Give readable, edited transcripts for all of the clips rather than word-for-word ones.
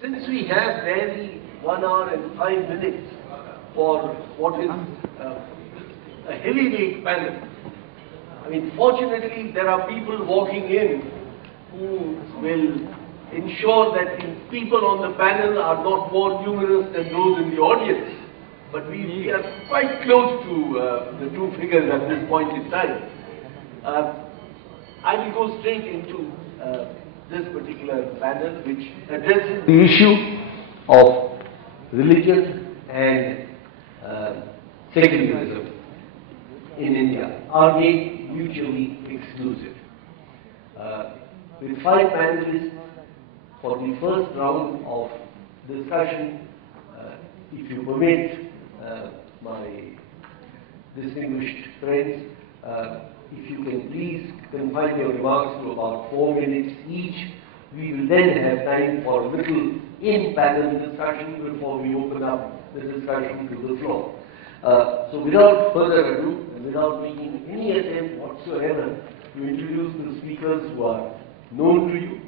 Since we have barely 1 hour and 5 minutes for what is a heavyweight panel, I mean, fortunately, there are people walking in who will ensure that the people on the panel are not more numerous than those in the audience. But we are quite close to the two figures at this point in time. I will go straight into this particular panel, which addresses the issue of religion and secularism in India are made mutually exclusive. With 5 panelists for the first round of discussion, if you permit, my distinguished friends, if you can please confine your remarks to about 4 minutes each. We will then have time for a little in-panel discussion before we open up the discussion to the floor. So without further ado, and without making any attempt whatsoever to introduce the speakers who are known to you,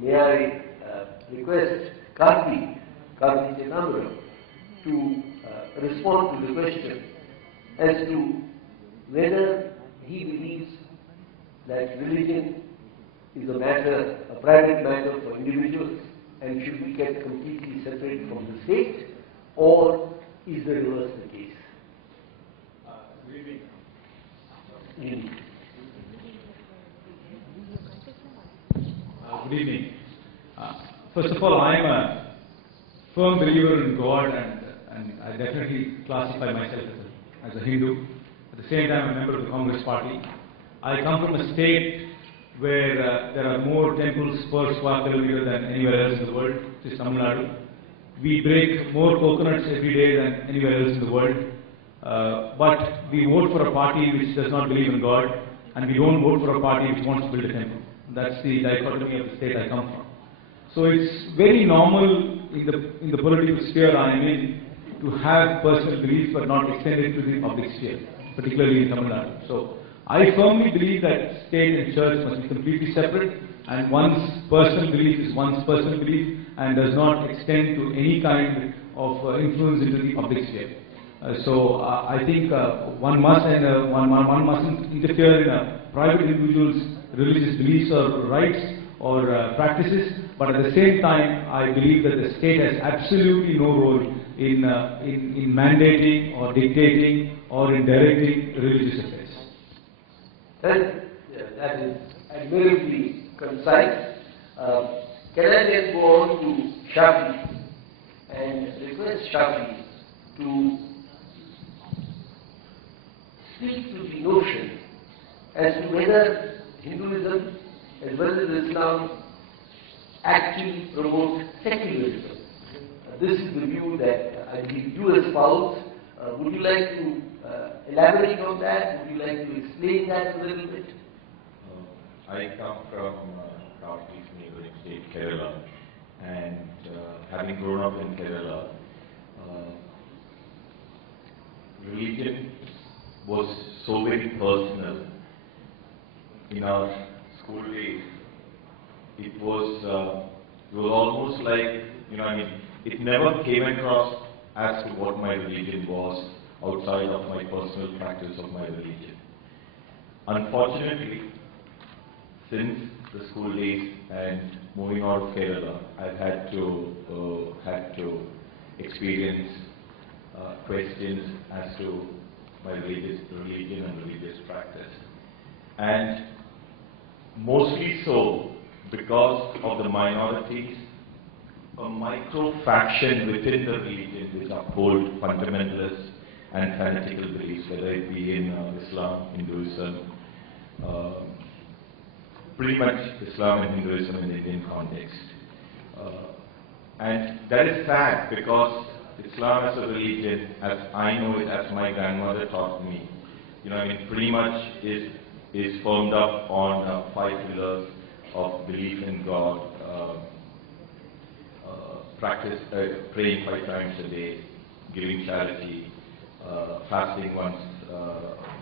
may I request Karti Chidambaram to respond to the question as to whether he believes that religion is a private matter for individuals and should be kept completely separate from the state, or is the reverse the case? Good evening. First of all, I am a firm believer in God, and I definitely classify myself as a Hindu. At the same time, I'm a member of the Congress Party. I come from a state where there are more temples per square kilometer than anywhere else in the world, which is Tamil Nadu. We break more coconuts every day than anywhere else in the world. But we vote for a party which does not believe in God, and we don't vote for a party which wants to build a temple. That's the dichotomy of the state I come from. So it's very normal in the political sphere I am in to have personal beliefs but not extend it to the public sphere, particularly in Tamil Nadu. So I firmly believe that state and church must be completely separate, and one's personal belief is one's personal belief and does not extend to any kind of influence into the public sphere. So I think one mustn't interfere in a private individual's religious beliefs or rights or practices, but at the same time, I believe that the state has absolutely no role in mandating or dictating or in directing religious affairs. That is admirably concise. Can I then go on to Shaffi and request Shaffi to speak to the notion as to whether Hinduism as well as Islam actually promote secularism. This is the view that I believe you espouse. Would you like to elaborate on that? Would you like to explain that a little bit? I come from Karti's neighboring state, Kerala, and having grown up in Kerala, religion was so very personal. In our school days, it was almost like, it never came across as to what my religion was outside of my personal practice of my religion. Unfortunately, since the school days and moving out of Kerala, I've had to experience questions as to my religion and religious practice. And mostly so because of the minorities, a micro-faction within the religion which uphold fundamentalist and fanatical beliefs, whether it be in Islam, Hinduism, pretty much Islam and Hinduism in the Indian context. And that is sad because Islam as a religion, as I know it, as my grandmother taught me, pretty much is formed up on 5 pillars of belief in God, practice praying 5 times a day, giving charity, fasting once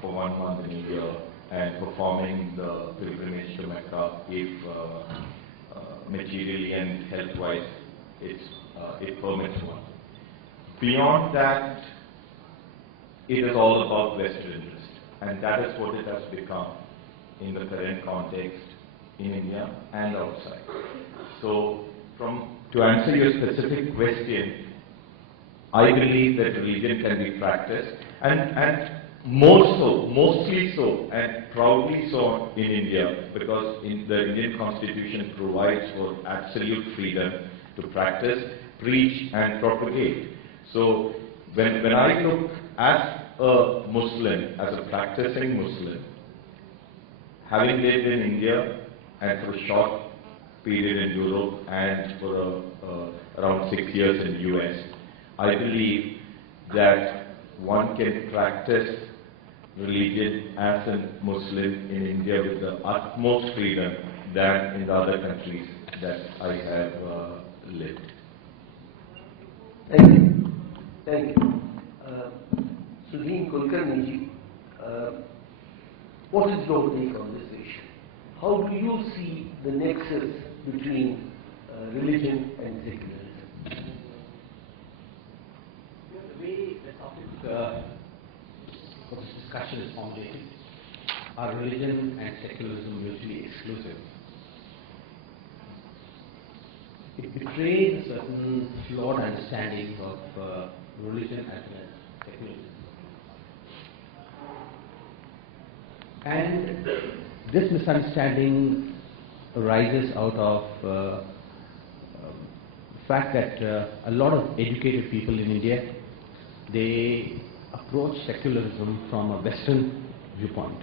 for 1 month in a year, and performing the pilgrimage to Mecca if materially and health-wise, it permits one. Beyond that, it is all about vested interest, and that is what it has become in the current context in India and outside. So, to answer your specific question, I believe that religion can be practiced, and more so, mostly so, and proudly so in India, because the Indian Constitution provides for absolute freedom to practice, preach, and propagate. So, when I look as a Muslim, as a practicing Muslim, having lived in India and for a short period in Europe and for around 6 years in the US, I believe that one can practice religion as a Muslim in India with the utmost freedom than in the other countries that I have lived. Thank you. Thank you. Sudheen Kulkarni, what is your take on this issue? How do you see the nexus between religion and secularism? The way the topic for this discussion is formulated, are religion and secularism mutually exclusive? It betrays a certain flawed understanding of religion as well as secularism. And this misunderstanding arises out of the fact that a lot of educated people in India, they approach secularism from a Western viewpoint.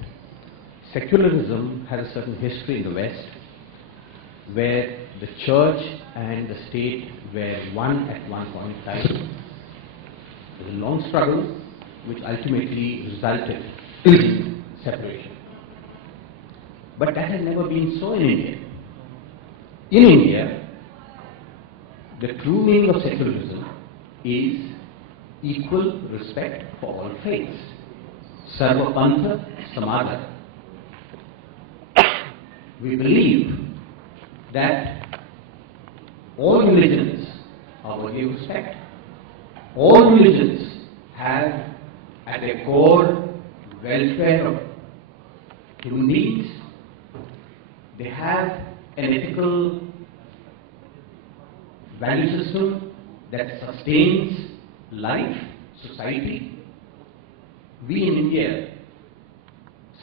Secularism has a certain history in the West, where the church and the state were one at one point in time. It was a long struggle which ultimately resulted in separation. But that has never been so in India. In India, the true meaning of secularism is equal respect for all faiths. Sarva Pantha Samadha. We believe that all religions are worthy of respect. All religions have at their core welfare of human beings. They have an ethical value system that sustains life, society. We in India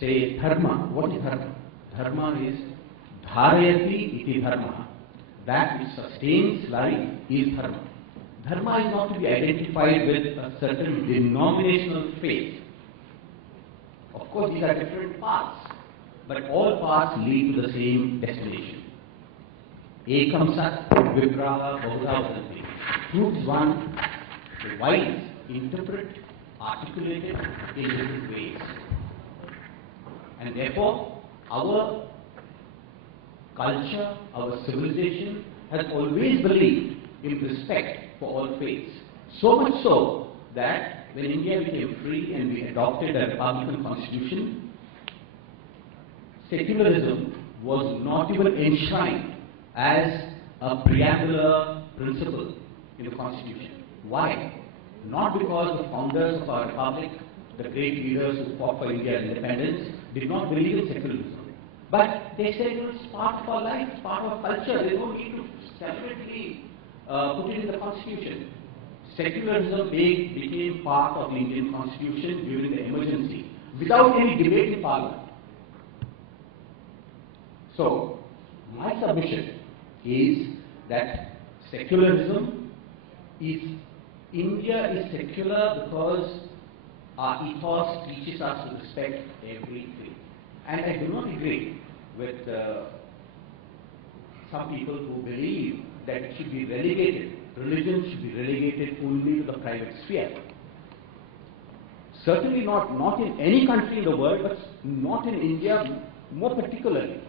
say dharma. What is dharma? Dharma is dharayati iti dharma. That which sustains life is dharma. Dharma is not to be identified with a certain denominational faith. Of course, these are different paths, but all paths lead to the same destination. Ekam sat vipraha bahudha vadanti. Truth is one. The wise interpret, articulate it in different ways. And therefore, our culture, our civilization has always believed in respect for all faiths. So much so that when India became free and we adopted a republican constitution, secularism was not even enshrined as a preambular principle in the constitution. Why? Not because the founders of our republic, the great leaders who fought for India's independence, did not believe in secularism. But they said it's part of our life, it's part of our culture. They don't need to separately put it in the constitution. Secularism became part of the Indian constitution during the emergency, without any debate in parliament. So, my submission is that secularism is, India is secular because our ethos teaches us to respect every faith. And I do not agree with some people who believe that it should be relegated, religion should be relegated only to the private sphere. Certainly not in any country in the world, but not in India more particularly.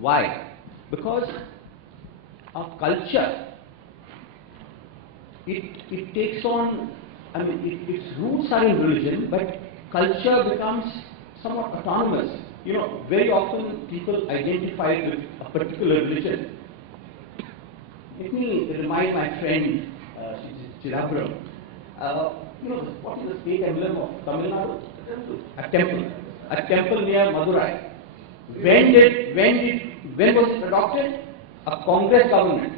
Why? Because our culture, it takes on, I mean, its roots are in religion, but culture becomes somewhat autonomous. You know, very often people identify with a particular religion, let me remind my friend Chidambaram. What is the state emblem of Tamil Nadu? A temple. A temple near Madurai. When was it adopted? A Congress government.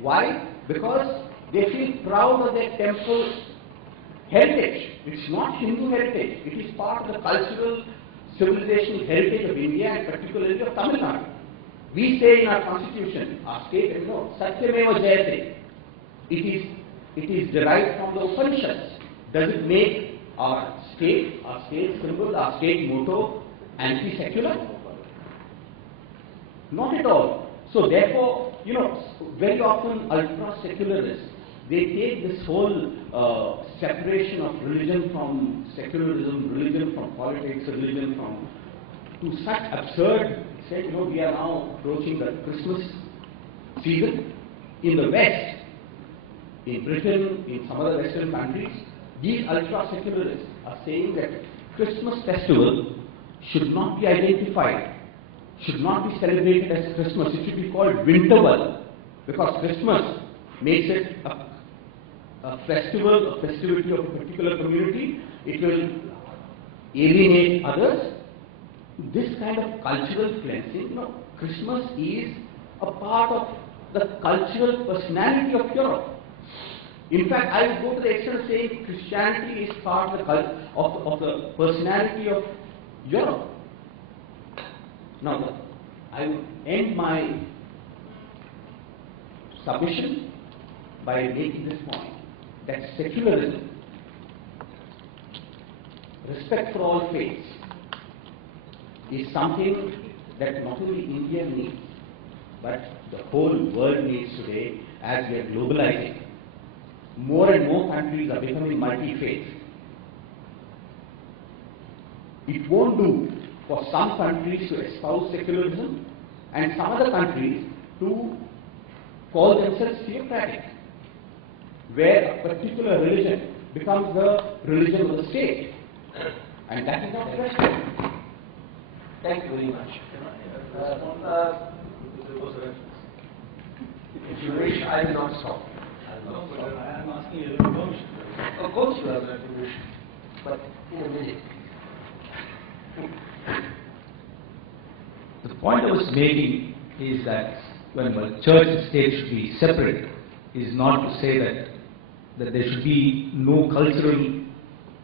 Why? Because they feel proud of their temple heritage. It's not Hindu heritage. It is part of the cultural, civilizational heritage of India and particularly of Tamil Nadu. We say in our constitution, our state, Satyameva Jayate. It is derived from the Upanishads. Does it make our state symbol, our state motto anti-secular? Not at all. So therefore, very often ultra-secularists, they take this whole separation of religion from secularism, religion from politics, religion from, to such absurd extent. We are now approaching the Christmas season. In the West, in Britain, in some other Western countries, these ultra-secularists are saying that Christmas festival should not be identified, should not be celebrated as Christmas. It should be called Winterval, because Christmas makes it a festival, a festivity of a particular community. It will alienate others. This kind of cultural cleansing, Christmas is a part of the cultural personality of Europe. In fact, I would go to the extent of saying Christianity is part of the personality of Europe. Now, I would end my submission by making this point, that secularism, respect for all faiths, is something that not only India needs, but the whole world needs today as we are globalizing. More and more countries are becoming multi-faith. It won't do for some countries to espouse secularism and some other countries to call themselves theocratic, where a particular religion becomes the religion of the state. And that is not the best. Thank you very much. If you wish, I will not stop. I am asking you permission. Of course you have permission, but in a minute. The point I was making is that when the church and state should be separate, is not to say that there should be no cultural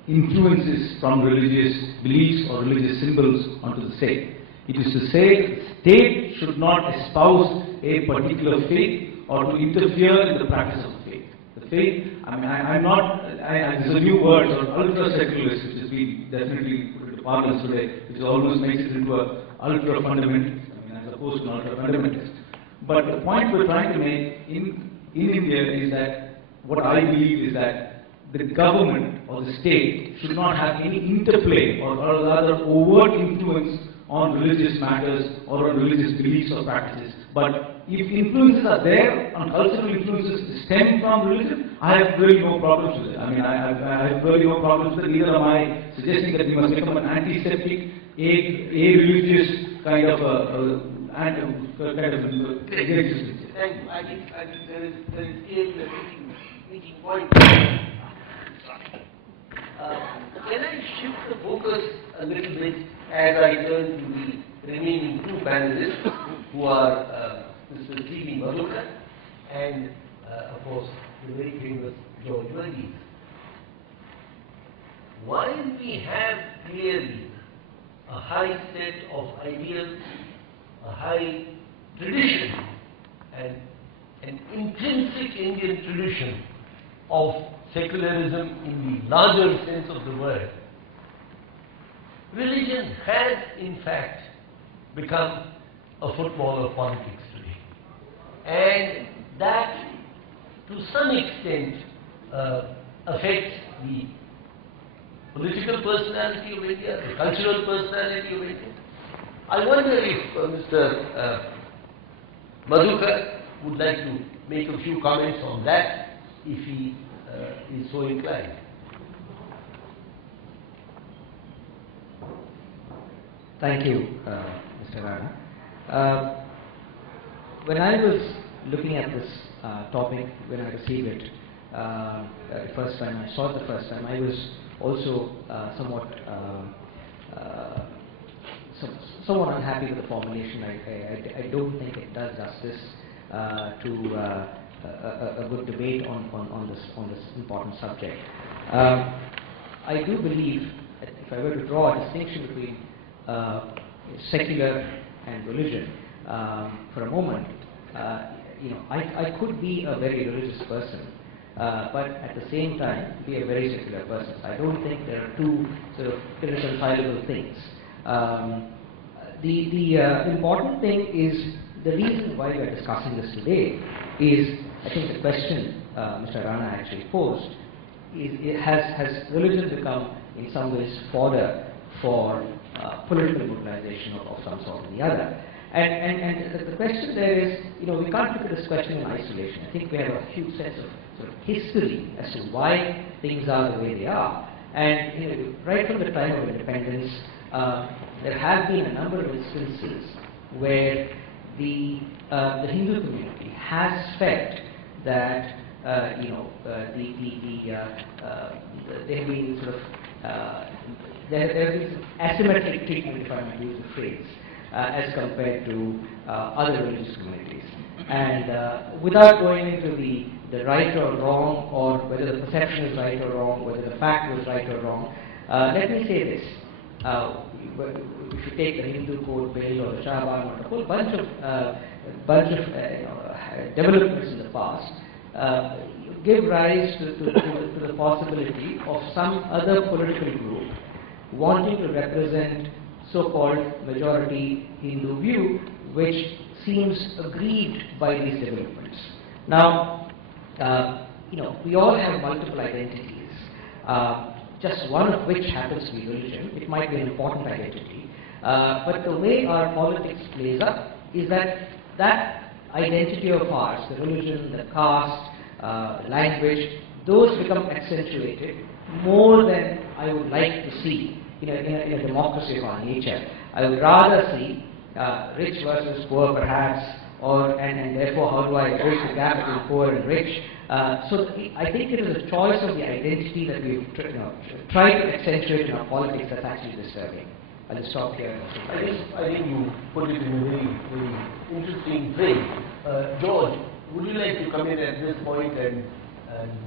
influences from religious beliefs or religious symbols onto the state. It is to say the state should not espouse a particular faith or to interfere in the practice of the faith. The faith, there's a new word, ultra-secularist, which has been definitely put into parlance today, which almost makes it into an ultra-fundamentalist, as opposed to an ultra-fundamentalist. But the point we're trying to make in India is that, what I believe is that the government or the state should not have any interplay or rather overt influence on religious matters or on religious beliefs or practices. But if influences are there, and cultural influences stem from religion, I have really no problems with it. I have really no problems with it. Neither am I suggesting that we must become an antiseptic, a-religious kind of existence. Thank you. I think there is clearly a meeting point. Can I shift the focus a little bit as I turn to the remaining two panelists, who are Mr. C.B. Madhukar and, of course, the very famous George Verghese. While we have clearly a high set of ideals, a high tradition, and an intrinsic Indian tradition of secularism in the larger sense of the word, religion has in fact become a football of politics today. And that to some extent affects the political personality of India, the cultural personality of India. I wonder if Mr. Madhukar would like to make a few comments on that, if he is so inclined. Thank you, Mr. Rana. When I was looking at this topic when I received it the first time, I saw it the first time, I was also somewhat unhappy with the formulation. I don't think it does justice to a good debate on this important subject. I do believe that if I were to draw a distinction between secular and religion for a moment, I could be a very religious person, but at the same time be a very secular person. I don't think there are two sort of irreconcilable things. The important thing is, the reason why we are discussing this today is, I think the question Mr. Rana actually posed is, has religion become in some ways fodder for political mobilization of some sort or the other? And the question there is, we can't look at this question in isolation. I think we have a huge sense of sort of history as to why things are the way they are. And right from the time of independence, there have been a number of instances where the Hindu community has felt that there have been sort of there has been some asymmetric treatment, if I might use the phrase, as compared to other religious communities. And without going into the right or wrong, or whether the perception is right or wrong, whether the fact was right or wrong, let me say this. If you take the Hindu code bill or the Shahban or a whole bunch of developments in the past, give rise to the possibility of some other political group wanting to represent so-called majority Hindu view, which seems aggrieved by these developments. Now, we all have multiple identities, just one of which happens to be religion. It might be an important identity, but the way our politics plays up is that identity of ours, the religion, the caste, language, those become accentuated more than I would like to see in a democracy of our nature. I would rather see rich versus poor, perhaps, and therefore how do I close the gap between poor and rich. So I think it is a choice of the identity that we've tried to accentuate in our politics that's actually disturbing. I'll just stop here. I think you put it in a very, very interesting frame. George, would you like to come in at this point and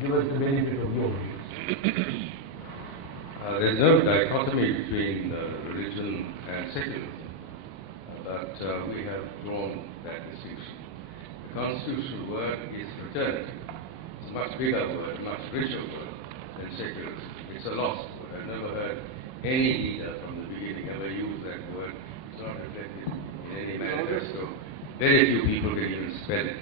give us the benefit of your views? There's no dichotomy between religion and secularism, but we have drawn that distinction. The constitutional word is fraternity. It's a much bigger word, a much richer word than secularism. It's a lost word. I've never heard any leader from the beginning ever use that word. It's not reflected in any manifesto. Very few people can even spell it.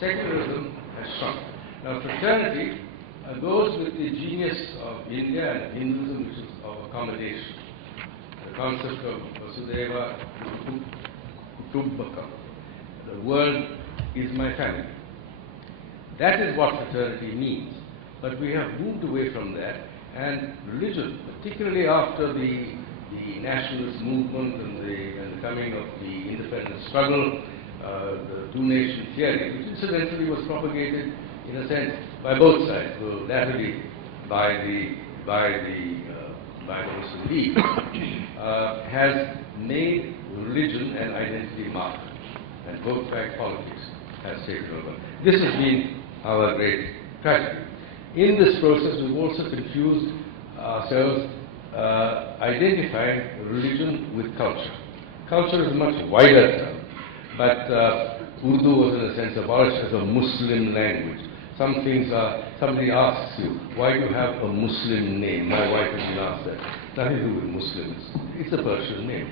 Secularism has shrunk. Now, fraternity goes with the genius of India and Hinduism, which is of accommodation. The concept of Vasudeva Kutumbakam. The world is my family. That is what fraternity means. But we have moved away from that, and religion, particularly after the nationalist movement and the coming of the independence struggle, the two-nation theory, which incidentally was propagated, in a sense, by both sides, though latterly by the Muslim League, has made religion an identity marker, and vote bank politics has taken over. This has been our great tragedy. In this process, we've also confused ourselves identifying religion with culture. Culture is a much wider term, but Urdu was in a sense abolished as a Muslim language. Some things are, somebody asks you, why do you have a Muslim name? My wife has been asked that. Nothing to do with Muslims. It's a Persian name.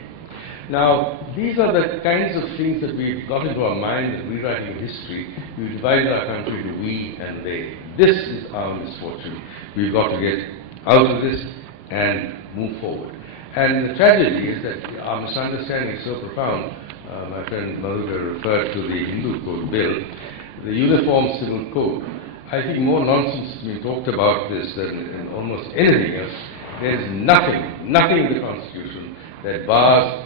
Now, these are the kinds of things that we've got into our mind in rewriting history. We've divided our country to we and they. This is our misfortune. We've got to get out of this and move forward. And the tragedy is that our misunderstanding is so profound. My friend Madhukar referred to the Hindu code bill, the Uniform Civil Code. I think more nonsense has been talked about this than in almost anything else. There is nothing in the Constitution that bars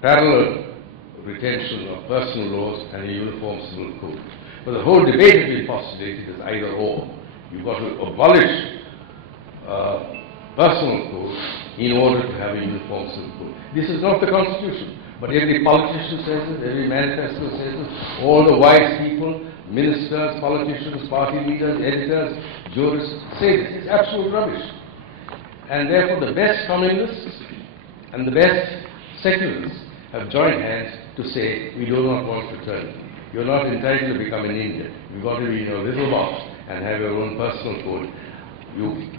parallel retention of personal laws and a uniform civil code. But the whole debate has been postulated as either or. You've got to abolish personal code in order to have a uniform civil code. This is not the Constitution, but every politician says it, every manifesto says it, all the wise people, ministers, politicians, party leaders, editors, jurists say this. It's absolute rubbish. And therefore the best communists and the best secularists have joined hands to say, we do not want fraternity. You're not entitled to become an Indian. You've got to be in your little box and have your own personal code.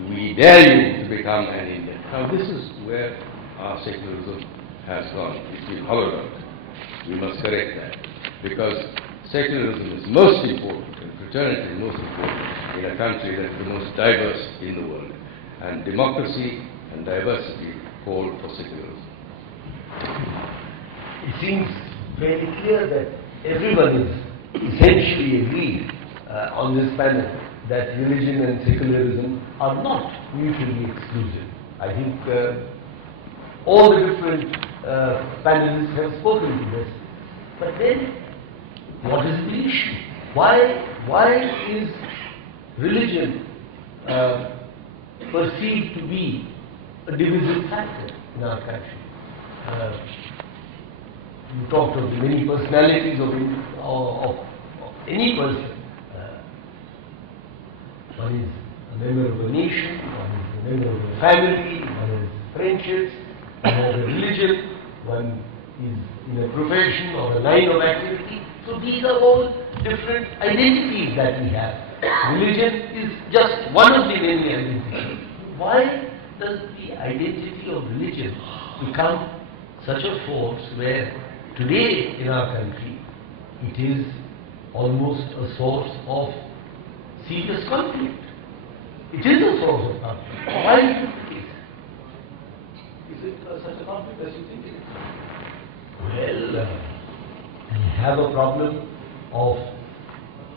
We dare you to become an Indian. Now this is where our secularism has gone. It's been hollowed out. We must correct that. Because secularism is most important, and fraternity is most important in a country that is the most diverse in the world. And democracy and diversity call for secularism. It seems fairly clear that everyone is essentially agreed on this panel that religion and secularism are not mutually exclusive. I think all the different panelists have spoken to this. But then, what is the issue? Why is religion perceived to be a divisive factor in our country? You talked of many personalities of any person. One is a member of a nation, one is a member of a family, one is friendships, one has a religion, one is in a profession or a line of activity. So these are all different identities that we have. Religion is just one of the many identities. Why does the identity of religion become such a force where today in our country it is almost a source of serious conflict? It is a source of conflict. Why is this the case? Is it such a conflict as you think it is? Well, we have a problem of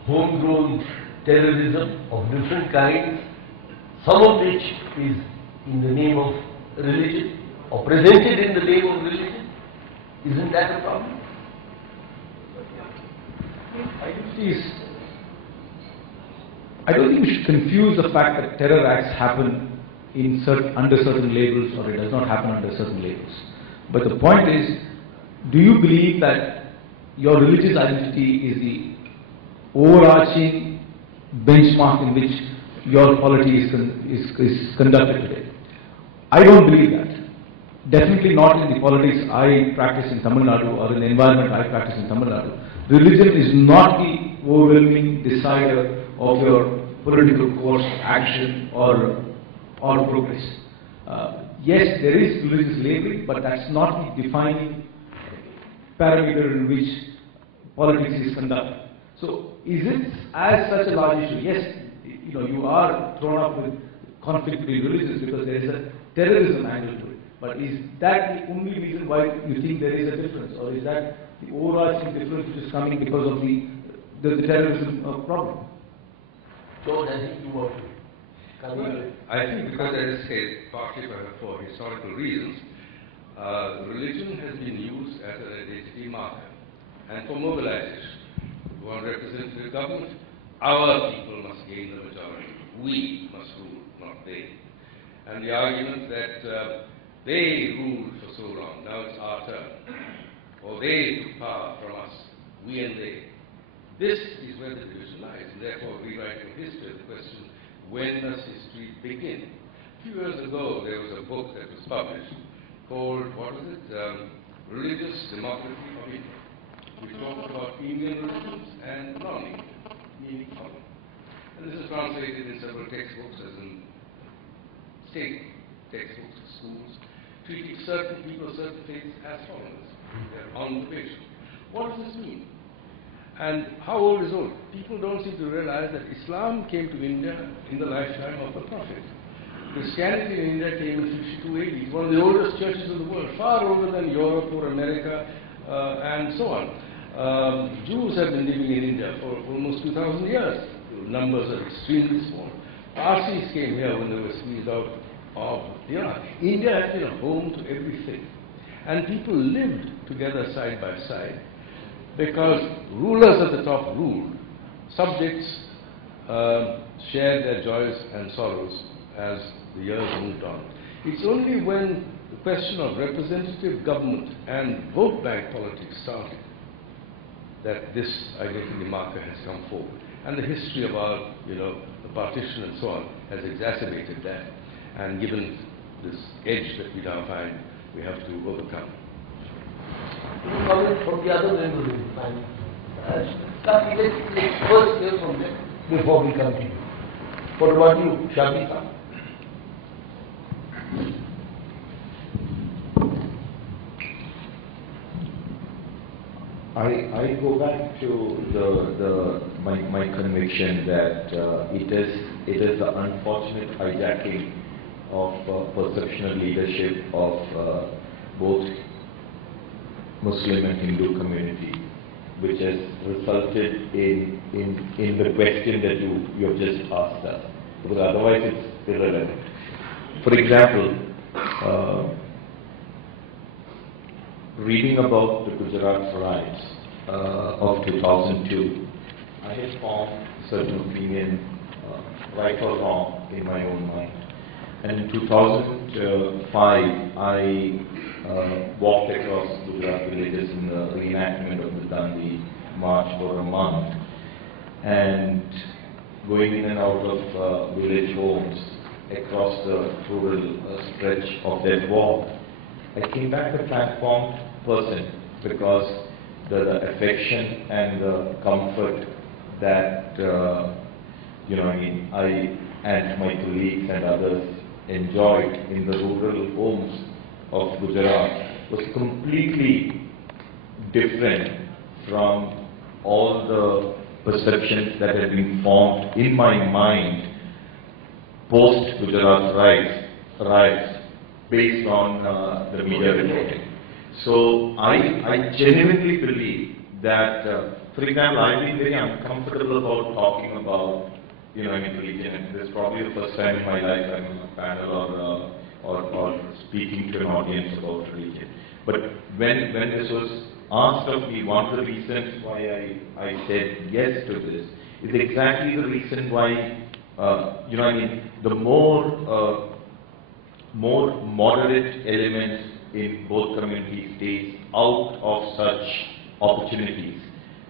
homegrown terrorism of different kinds, some of which is in the name of religion or presented in the name of religion. Isn't that a problem? I don't think we should confuse the fact that terror acts happen in under certain labels or it does not happen under certain labels. But the point is, do you believe that your religious identity is the overarching benchmark in which your polity is conducted today? I don't believe that. Definitely not in the politics I practice in Tamil Nadu or in the environment I practice in Tamil Nadu. Religion is not the overwhelming decider of your political course of action or progress. Yes, there is religious labeling, but that's not the defining parameter in which politics is conducted. So, is it as such a large issue? Yes, you are thrown up with conflict between religions because there is a terrorism angle to it. But is that the only reason why you think there is a difference, or is that the overarching difference which is coming because of the terrorism problem? George, I think you want to come in. I think because, as I said, partly for historical reasons, religion has been used as an identity marker and for mobilization. We want representative government. Our people must gain the majority. We must rule, not they. And the argument that they ruled for so long, now it's our turn. Or they took power from us, we and they. This is where the division lies, and therefore rewriting history, the question, when does history begin? A few years ago, there was a book that was published called, what was it? Religious Democracy of India. We talked about Indian religions and non-Indian, meaning common. And this is translated in several textbooks, as in state textbooks, schools, treating certain people, certain faiths as foreigners. They're on probation. What does this mean? And how old is old? People don't seem to realize that Islam came to India in the lifetime of the Prophet. Christianity in India came in 52 AD. It's one of the oldest churches in the world, far older than Europe or America and so on. Jews have been living in India for almost 2,000 years. The numbers are extremely small. Parsis came here when they were squeezed out of Iran. India has been a home to every faith. And people lived together side by side because rulers at the top ruled. Subjects shared their joys and sorrows as the years moved on. It's only when the question of representative government and vote bank politics started that this identity marker has come forward. And the history of our, the partition and so on has exacerbated that and given this edge that we now find we have to overcome. Comment from the other members of the panel. Let's first hear from them before we continue. What about you, Shaffi? I go back to my conviction that it is the unfortunate hijacking of perceptional leadership of both Muslim and Hindu community, which has resulted in the question that you have just asked us, because otherwise it's irrelevant. For example, reading about the Gujarat riots of 2002, I had formed certain opinion, right or wrong, in my own mind. And in 2005, I walked across Gujarat villages in the reenactment of the Gandhi March for a month, and going in and out of village homes across the rural stretch of that walk, I came back a transformed person, because the affection and the comfort that I and my colleagues and others enjoyed in the rural homes of Gujarat was completely different from all the perceptions that had been formed in my mind post Gujarat riots based on the media reporting. So I genuinely believe that, for example, I've been very uncomfortable about talking about, religion, and this is probably the first time in my life I'm on a panel or speaking to an audience about religion. But when this was asked of me, one of the reasons why I said yes to this is exactly the reason why, the more moderate elements in both communities stays out of such opportunities.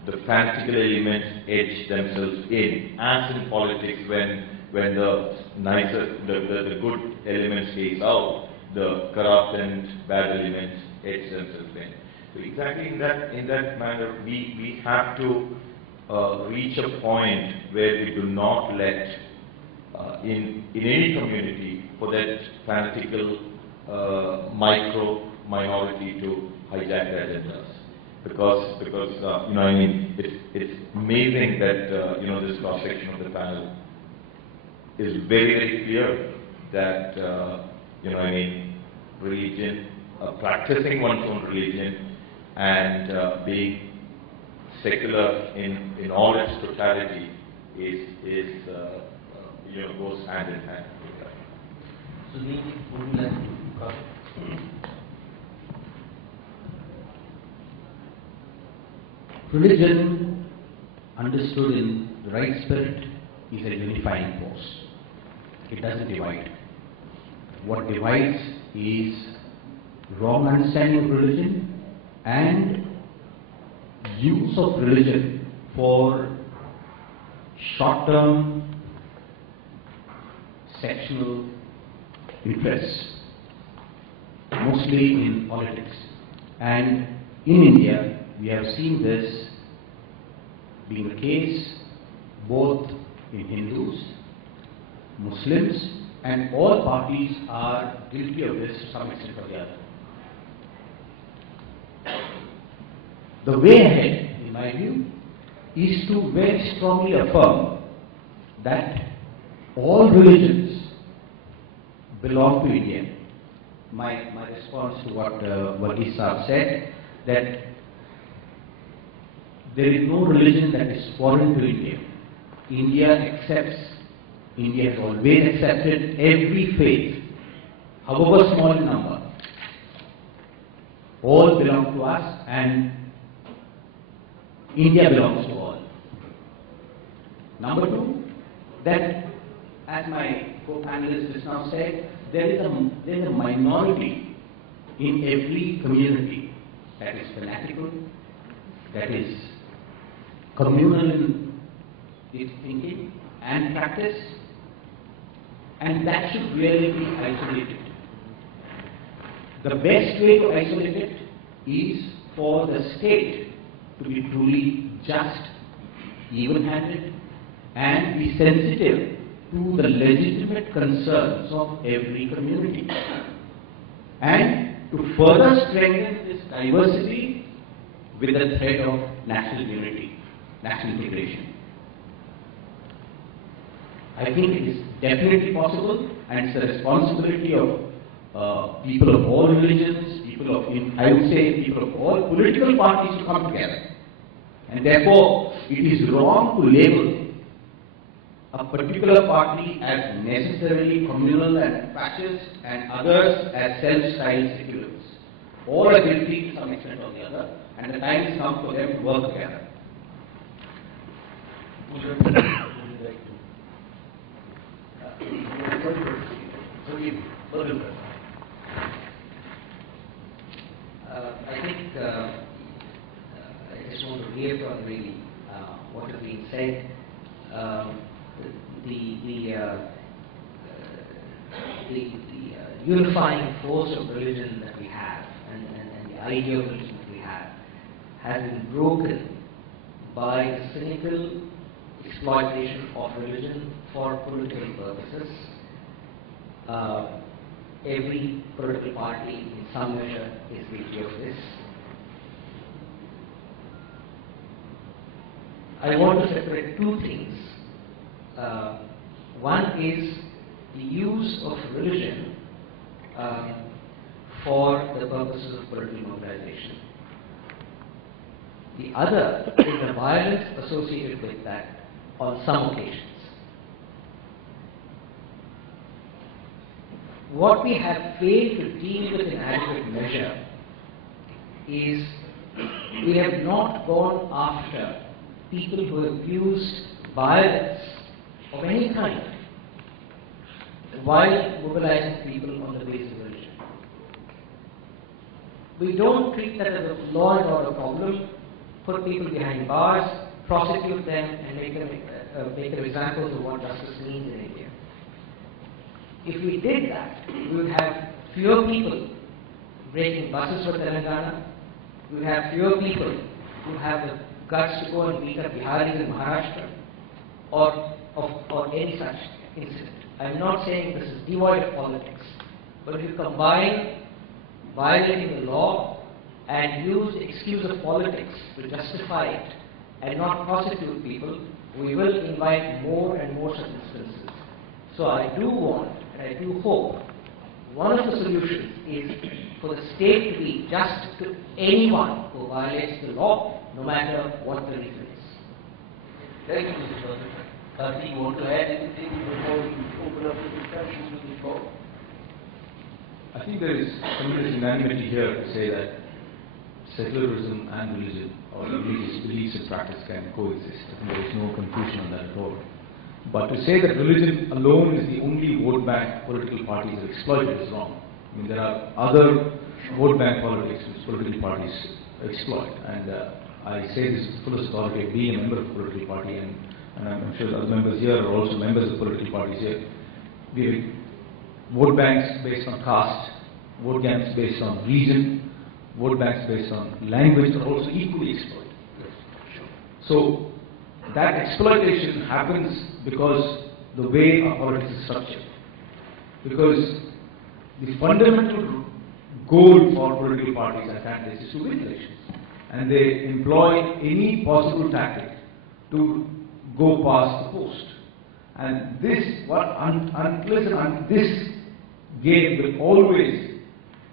The fanatical elements edge themselves in, as in politics when the nicer, the good element stays out, the corrupt and bad elements edge themselves in. So exactly in that manner, we have to reach a point where we do not let in any community for that fanatical micro minority to hijack their agendas, because it's amazing that this cross section of the panel is very, very clear that religion, practicing one's own religion and being secular in all its totality goes hand in hand. Religion, understood in the right spirit, is a unifying force. It doesn't divide. What divides is wrong understanding of religion and use of religion for short-term sectional interests, mostly in politics. And in India, we have seen this being the case both in Hindus, Muslims, and all parties are guilty of this to some extent or the other. The way ahead, in my view, is to very strongly affirm that all religions belong to India. My response to what Verghese said, that there is no religion that is foreign to India. India has always accepted every faith, however small in number. all belong to us and India belongs to all. Number two, that as my co-panelist just now said, there is a minority in every community that is fanatical, that is communal in its thinking and practice, and that should really be isolated. The best way to isolate it is for the state to be truly just, even-handed, and be sensitive to the legitimate concerns of every community. And to further strengthen this diversity with the thread of national unity, national integration. I think it is definitely possible, and it's the responsibility of people of all religions, people of, I would say, people of all political parties to come together. And therefore, it is wrong to label a particular party as necessarily communal and fascist and others as self-styled secularists. All are guilty to some extent or the other, and the time has come for them to work together. Would you like to? I think I just want to reaffirm really what has been said. The unifying force of religion that we have and the idea of religion that we have has been broken by the cynical exploitation of religion for political purposes. Every political party in some measure is guilty of this. I want to separate two things. One is the use of religion for the purposes of political mobilization. The other is the violence associated with that on some occasions. What we have failed to deal with in adequate measure is we have not gone after people who have used violence of any kind while mobilizing people on the basis of religion. We don't treat that as a law and order problem, put people behind bars, prosecute them, and make them examples of what justice means in India. If we did that, we would have fewer people breaking buses for Telangana, we would have fewer people who have the guts to go and beat up Biharis in Maharashtra, or any such incident. I am not saying this is devoid of politics, but if you combine violating the law and use the excuse of politics to justify it and not prosecute people, we will invite more and more such instances. So I do want, and I do hope, one of the solutions is for the state to be just to anyone who violates the law, no matter what the reason is. Thank you, Mr. President. Karti, you want to add anything before we open up the discussion to the floor? I think there is tremendous unanimity here to say that secularism and religion, or religious beliefs and practice, can coexist. I think there is no confusion on that at all. But to say that religion alone is the only vote bank political parties have exploited is wrong. I mean, there are other vote bank politics which political parties exploit. And I say this with the fullest authority of being a member of a political party, and I'm sure the other members here are also members of political parties here. We have vote banks based on caste, vote banks based on region, vote banks based on language are also equally exploited. So that exploitation happens because the way our politics is structured. Because the fundamental goal for political parties and candidates is to win elections. And they employ any possible tactic to go past the post. And this, this game will always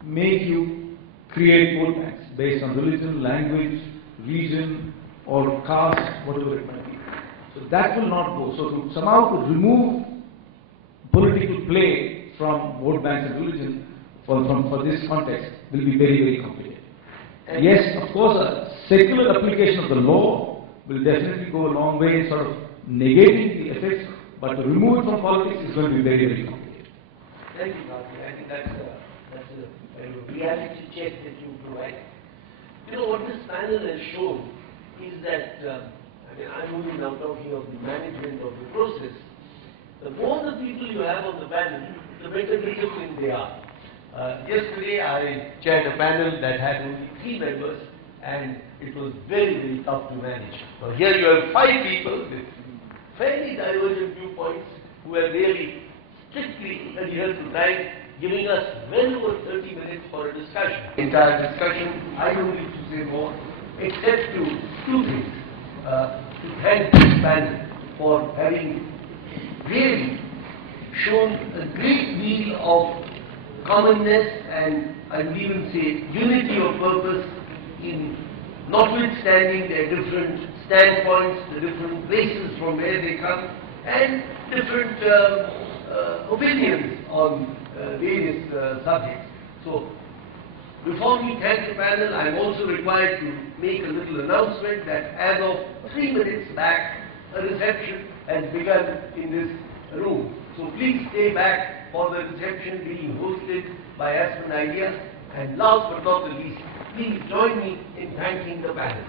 make you create vote banks based on religion, language, region, or caste, whatever it might be. So that will not go. So to somehow to remove political play from vote banks and religion for this context will be very, very complicated. Yes, of course, a secular application of the law will definitely go a long way in sort of negating the effects, but to remove it from politics is going to be very, very complicated. Thank you, Karti. I think that's a reality check that you provide. You know, what this panel has shown is that, I'm only now talking of the management of the process. The more the people you have on the panel, the better disciplined they are. Yesterday I chaired a panel that had only 3 members, and it was very, very tough to manage. Now here you have 5 people with fairly divergent viewpoints who have really strictly adhered to time, giving us well over 30 minutes for a discussion. Entire discussion, I don't need to say more, except to 2 things. To thank this panel for having really shown a great deal of commonness and I would even say unity of purpose in notwithstanding their different standpoints, the different places from where they come, and different opinions on various subjects. So, before we thank the panel, I am also required to make a little announcement that as of 3 minutes back, a reception has begun in this room. So please stay back for the reception being hosted by Aspen Ideas. And last but not the least, please join me in thanking the panel.